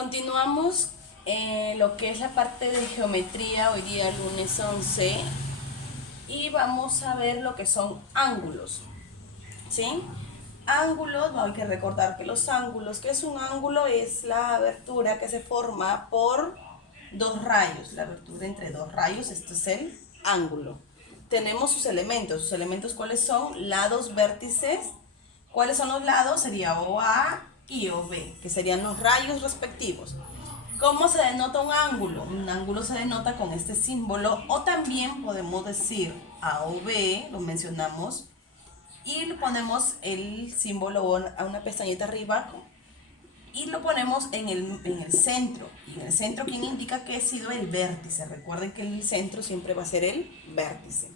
Continuamos lo que es la parte de geometría, hoy día lunes 11, y vamos a ver lo que son ángulos, ¿sí? Ángulos, no hay que recordar que los ángulos, ¿qué es un ángulo? Es la abertura que se forma por dos rayos, la abertura entre dos rayos, este es el ángulo. Tenemos sus elementos ¿cuáles son? Lados, vértices. ¿Cuáles son los lados? Sería OA y OB, que serían los rayos respectivos. ¿Cómo se denota un ángulo? Un ángulo se denota con este símbolo, o también podemos decir AOB, lo mencionamos, y le ponemos el símbolo a una pestañita arriba y lo ponemos en el centro. Y en el centro, ¿quién indica que ha sido el vértice? Recuerden que el centro siempre va a ser el vértice.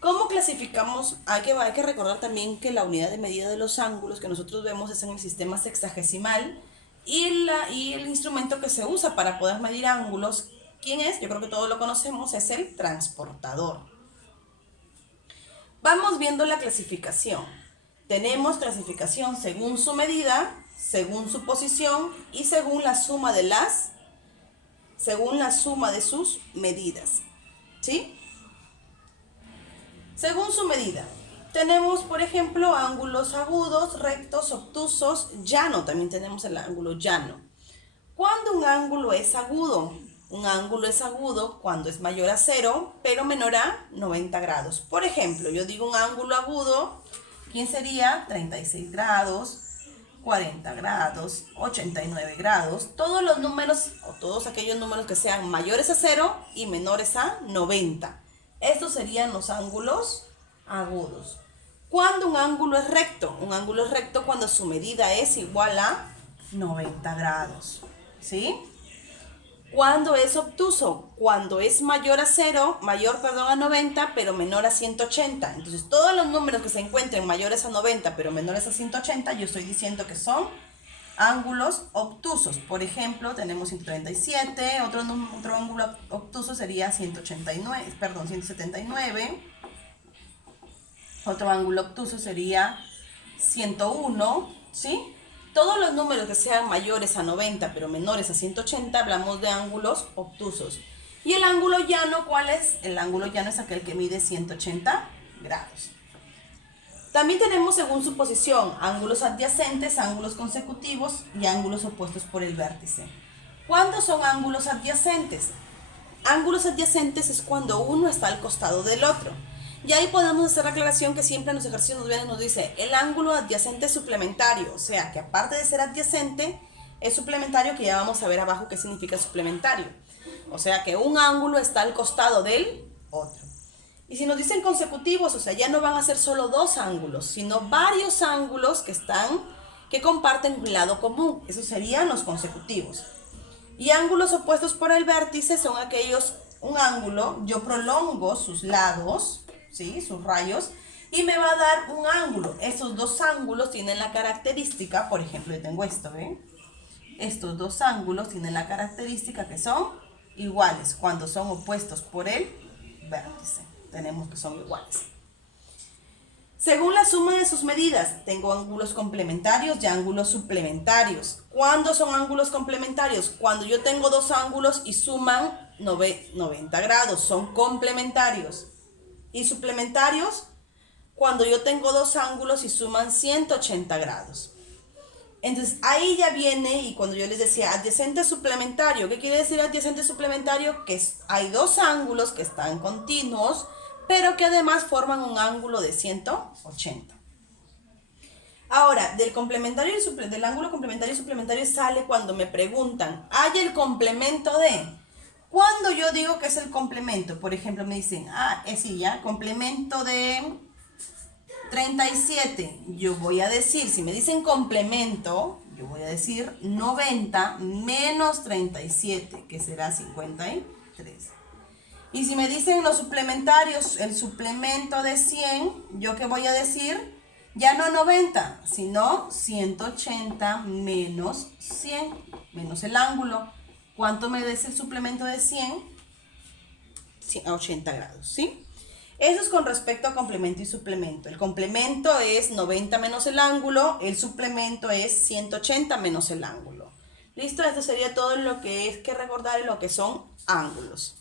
¿Cómo clasificamos? Hay que recordar también que la unidad de medida de los ángulos que nosotros vemos es en el sistema sexagesimal, y el instrumento que se usa para poder medir ángulos, ¿quién es? Yo creo que todos lo conocemos, es el transportador. Vamos viendo la clasificación. Tenemos clasificación según su medida, según su posición y según la suma de sus medidas, ¿sí? Según su medida, tenemos, por ejemplo, ángulos agudos, rectos, obtusos, llano. También tenemos el ángulo llano. ¿Cuándo un ángulo es agudo? Un ángulo es agudo cuando es mayor a 0, pero menor a 90 grados. Por ejemplo, yo digo un ángulo agudo, ¿quién sería? 36 grados, 40 grados, 89 grados. Todos los números, o todos aquellos números que sean mayores a 0 y menores a 90. Estos serían los ángulos agudos. ¿Cuándo un ángulo es recto? Un ángulo es recto cuando su medida es igual a 90 grados. ¿Sí? ¿Cuándo es obtuso? Cuando es mayor a 90, pero menor a 180. Entonces, todos los números que se encuentren mayores a 90, pero menores a 180, yo estoy diciendo que son ángulos obtusos. Por ejemplo, tenemos 137, otro ángulo obtuso sería 179. Otro ángulo obtuso sería 101, ¿sí? Todos los números que sean mayores a 90 pero menores a 180 hablamos de ángulos obtusos. ¿Y el ángulo llano cuál es? El ángulo llano es aquel que mide 180 grados. También tenemos según su posición ángulos adyacentes, ángulos consecutivos y ángulos opuestos por el vértice. ¿Cuándo son ángulos adyacentes? Ángulos adyacentes es cuando uno está al costado del otro. Y ahí podemos hacer la aclaración que siempre en los ejercicios nos dice el ángulo adyacente suplementario, o sea que aparte de ser adyacente es suplementario, que ya vamos a ver abajo qué significa suplementario. O sea que un ángulo está al costado del otro. Y si nos dicen consecutivos, o sea, ya no van a ser solo dos ángulos, sino varios ángulos que comparten un lado común. Esos serían los consecutivos. Y ángulos opuestos por el vértice son aquellos, un ángulo, yo prolongo sus lados, ¿sí? Sus rayos, y me va a dar un ángulo. Estos dos ángulos tienen la característica, por ejemplo, yo tengo esto, ¿ven? Estos dos ángulos tienen la característica que son iguales cuando son opuestos por el vértice. Tenemos que son iguales. Según la suma de sus medidas, tengo ángulos complementarios y ángulos suplementarios. ¿Cuándo son ángulos complementarios? Cuando yo tengo dos ángulos y suman 90 grados, son complementarios. Y suplementarios, cuando yo tengo dos ángulos y suman 180 grados. Entonces ahí ya viene, y cuando yo les decía adyacente suplementario, ¿qué quiere decir adyacente suplementario? Que hay dos ángulos que están continuos, pero que además forman un ángulo de 180. Ahora, del ángulo complementario y suplementario sale cuando me preguntan, ¿hay el complemento de? Cuando yo digo que es el complemento, por ejemplo, me dicen, complemento de 37, yo voy a decir, si me dicen complemento, yo voy a decir 90 menos 37, que será 53. Y si me dicen los suplementarios, el suplemento de 100, ¿yo qué voy a decir? Ya no 90, sino 180 menos 100, menos el ángulo. ¿Cuánto me des el suplemento de 100? A 80 grados, ¿sí? Eso es con respecto a complemento y suplemento. El complemento es 90 menos el ángulo, el suplemento es 180 menos el ángulo. Listo, esto sería todo lo que es que recordar lo que son ángulos.